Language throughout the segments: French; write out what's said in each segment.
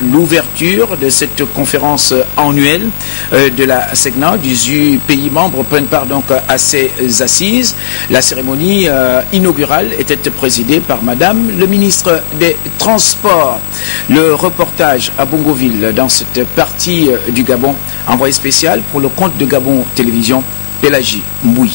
l'ouverture de cette conférence annuelle de la SECNA. 18 pays membres prennent part donc à ces assises. La cérémonie inaugurale était présidée par Madame le ministre des Transports. Le reportage à Bongoville dans cette partie du Gabon, envoyé spécial pour le compte de Gabon Télévision, Pélagie Mboui.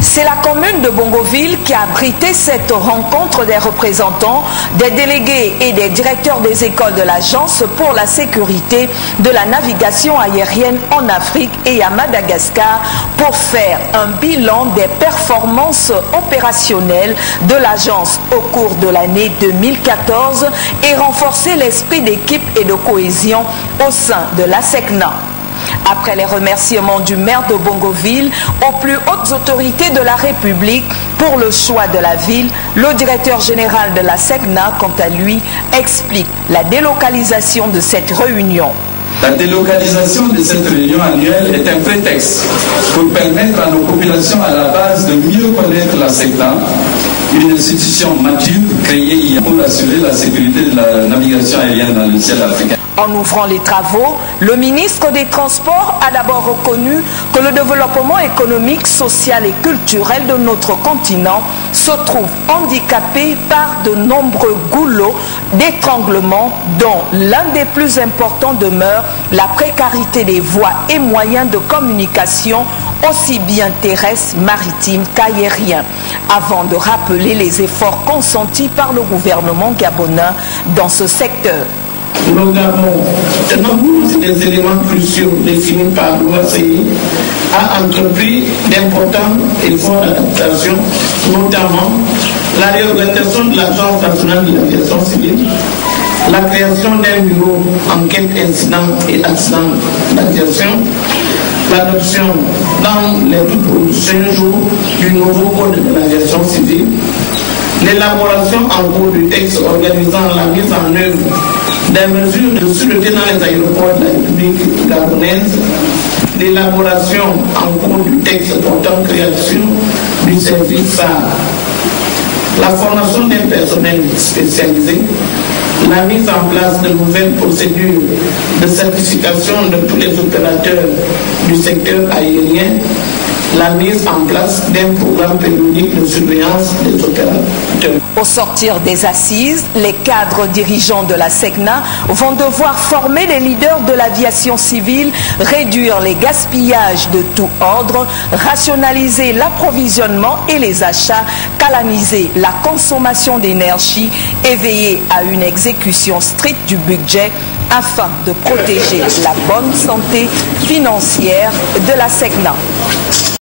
C'est la commune de Bongoville qui a abrité cette rencontre des représentants, des délégués et des directeurs des écoles de l'Agence pour la sécurité de la navigation aérienne en Afrique et à Madagascar pour faire un bilan des performances opérationnelles de l'Agence au cours de l'année 2014 et renforcer l'esprit d'équipe et de cohésion au sein de la SECNA. Après les remerciements du maire de Bongoville aux plus hautes autorités de la République pour le choix de la ville, le directeur général de la SECNA, quant à lui, explique la délocalisation de cette réunion. La délocalisation de cette réunion annuelle est un prétexte pour permettre à nos populations à la base de mieux connaître la SECNA, une institution mature créée pour assurer la sécurité de la navigation aérienne dans le ciel africain. En ouvrant les travaux, le ministre des Transports a d'abord reconnu que le développement économique, social et culturel de notre continent se trouve handicapé par de nombreux goulots d'étranglement dont l'un des plus importants demeure la précarité des voies et moyens de communication aussi bien terrestres, maritimes qu'aériens, avant de rappeler les efforts consentis par le gouvernement gabonais dans ce secteur. Le Gabon, tenant compte des éléments cruciaux définis par l'OACI, a entrepris d'importants efforts d'adaptation, notamment la réorganisation de l'Agence nationale de l'aviation civile, la création d'un bureau enquête incident et accident d'aviation, l'adoption dans les tout prochains jours du nouveau code de l'aviation civile, l'élaboration en cours du texte organisant la mise en œuvre des mesures de sûreté dans les aéroports de la République gabonaise, l'élaboration en cours du texte portant création du service SAR, la formation des personnels spécialisés, la mise en place de nouvelles procédures de certification de tous les opérateurs du secteur aérien, la mise en place d'un programme périodique de surveillance des opérateurs. Au sortir des assises, les cadres dirigeants de la SECNA vont devoir former les leaders de l'aviation civile, réduire les gaspillages de tout ordre, rationaliser l'approvisionnement et les achats, canaliser la consommation d'énergie et veiller à une exécution stricte du budget afin de protéger la bonne santé financière de la SECNA.